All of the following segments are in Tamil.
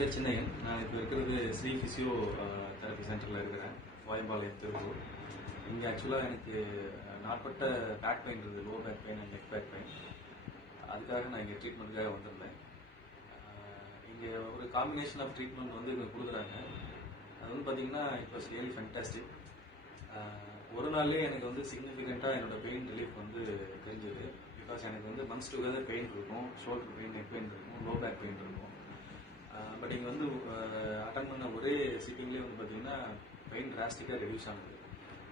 பேர் சின்னையன். நான் இப்போ இருக்கிறது ஸ்ரீ ஃபிசியோ தெரப்பி சென்டரில் இருக்கிறேன், வாயம்பாளையம் திருப்பூர். இங்கே ஆக்சுவலாக எனக்கு நாட்பட்ட பேக் பெயின் இருக்குது, low back pain and neck back pain. அதுக்காக நான் இங்கே ட்ரீட்மெண்ட்டுக்காக வந்திருந்தேன். இங்கே ஒரு காம்பினேஷன் ஆஃப் ட்ரீட்மெண்ட் வந்து இங்கே கொடுக்குறாங்க. அது வந்து பார்த்தீங்கன்னா இட் வாஸ் ரியலி ஃபேன்டாஸ்டிக். ஒரு நாள்லேயே எனக்கு வந்து சிக்னிஃபிகண்ட்டாக என்னோட பெயின் ரிலீஃப் வந்து தெரிஞ்சது. பிகாஸ் எனக்கு வந்து மந்த்ஸ் டுகெதர் பெயின் இருக்கும், ஷோல்டர் பெயின், நெக் பெயின் இருக்கும், லோ பேக் பெயின் இருக்கும். பட் இங்கே வந்து அட்டன் பண்ண ஒரே சிட்டிங்லேயே வந்து பார்த்தீங்கன்னா பெயின் டிராஸ்டிக்காக ரெடியூஸ் ஆனது.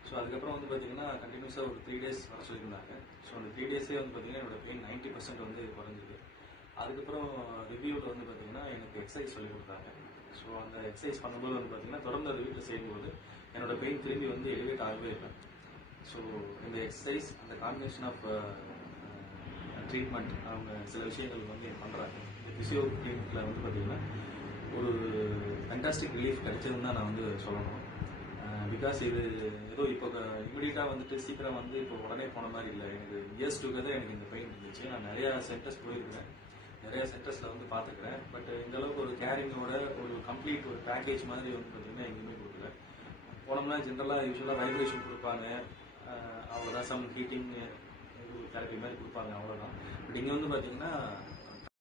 ஸோ அதுக்கப்புறம் வந்து பார்த்தீங்கன்னா கண்டினியூஸாக ஒரு 3 days வர சொல்லியிருந்தாங்க. ஸோ அந்த 3 days வந்து பார்த்தீங்கன்னா என்னோட பெயின் 90% வந்து குறைஞ்சிது. அதுக்கப்புறம் ரிவ்யூவில் வந்து பார்த்தீங்கன்னா எனக்கு எக்ஸசைஸ் சொல்லி கொடுத்தாங்க. ஸோ அந்த எக்ஸசைஸ் பண்ணும்போது வந்து பார்த்தீங்கன்னா தொடர்ந்து அதை வீட்டில் செய்யும்போது என்னோட பெயின் திரும்பி வந்து எலிவேட் ஆகவே இல்லை. ஸோ இந்த எக்ஸசைஸ், அந்த காம்பினேஷன் ஆஃப் ட்ரீட்மெண்ட், அவங்க சில விஷயங்கள் வந்து பண்ணுறாங்க. இந்த ஃபிசியோ கிளினிக்கில் வந்து பார்த்தீங்கன்னா ஒரு ஃபேன்டாஸ்டிக் ரிலீஃப் கிடைச்சதுன்னு தான் நான் வந்து சொல்லணும். பிகாஸ் இது ஏதோ இப்போ இமீடியட்டாக வந்துட்டு சீக்கிரம் வந்து இப்போ உடனே போன மாதிரி இல்லை. எனக்கு இயர்ஸ் டுகெதர் எனக்கு இந்த பெயின் இருந்துச்சு. நான் நிறையா சென்டர்ஸ் போயிருக்கிறேன், நிறைய சென்டர்ஸில் வந்து பார்த்துக்கிறேன். பட் இந்த அளவுக்கு ஒரு கேரிங்கோட ஒரு கம்ப்ளீட் ஒரு பேக்கேஜ் மாதிரி வந்து பார்த்தீங்கன்னா எங்கேயுமே கொடுக்கல. போனோம்னா ஜென்ரலாக யூஸ்வலாக வைப்ரேஷன் கொடுப்பாங்க, அவ்வளோதான், சம் ஹீட்டிங் தெரப்பி மாதிரி கொடுப்பாங்க, அவ்வளோதான். பட் இங்கே வந்து பார்த்தீங்கன்னா